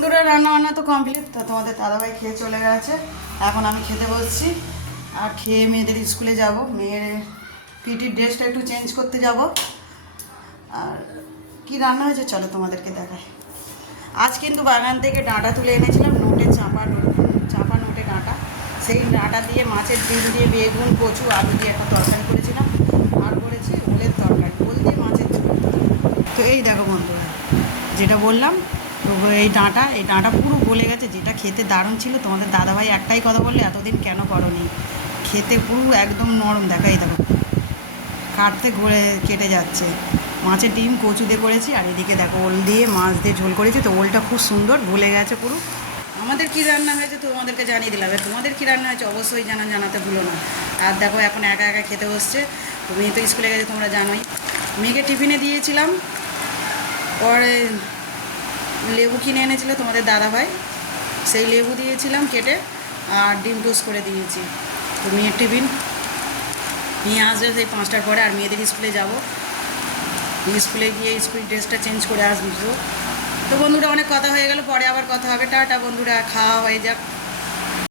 বন্ধুরা রান্না বান্না তো কমপ্লিট। তো তোমাদের দাদাভাই খেয়ে চলে গেছে, এখন আমি খেতে বসছি। আর খেয়ে মেয়েদের স্কুলে যাব, মেয়ের পিটির ড্রেসটা একটু চেঞ্জ করতে যাব। আর কি রান্না হয়েছে চলো তোমাদেরকে দেখাই। আজ কিন্তু বাগান থেকে ডাঁটা তুলে এনেছিলাম, নোটে চাপা নোটে ডাঁটা। সেই ডাঁটা দিয়ে মাছের ডিম দিয়ে বেগুন কচু আলু দিয়ে একটা তরকারি করেছিলাম। আর করেছি ওলের তরকারি, ওল দিয়ে মাছের ঝোল। তো এই দেখো বন্ধুরা, যেটা বললাম, তো এই ডাঁটা পুরো গলে গেছে, যেটা খেতে দারুণ ছিল। তোমাদের দাদাভাই একটাই কথা বললে, এতদিন কেন করনি, খেতে পুরো একদম নরম। দেখাই দেখো, কাটতে কেটে যাচ্ছে। মাছের ডিম কচু দিয়ে করেছি, আর এদিকে দেখো ওল দিয়ে মাছ দিয়ে ঝোল করেছি। তো ওলটা খুব সুন্দর গলে গেছে পুরো। আমাদের কী রান্না হয়েছে তোমাদেরকে জানিয়ে দিলাম, তোমাদের কী রান্না হয়েছে অবশ্যই জানাতে ভুলো না। আর দেখো এখন একা একা খেতে বসছে। তো মেয়ে তো স্কুলে গেছে তোমরা জানোই। মেয়েকে টিফিনে দিয়েছিলাম, পরে লেবু কিনে এনেছিল তোমাদের দাদাভাই, সেই লেবু দিয়েছিলাম কেটে, আর ডিম টোস্ট করে দিয়েছি। তো মেয়ের টিফিন নিয়ে আসবে সেই 5টার পরে। আর মেয়েদের স্কুলে যাব, স্কুলে গিয়ে স্কুল ড্রেসটা চেঞ্জ করে আসবো। তো বন্ধুরা অনেক কথা হয়ে গেল, পরে আবার কথা হবে। টাটা বন্ধুরা, খাওয়া হয়ে যাক।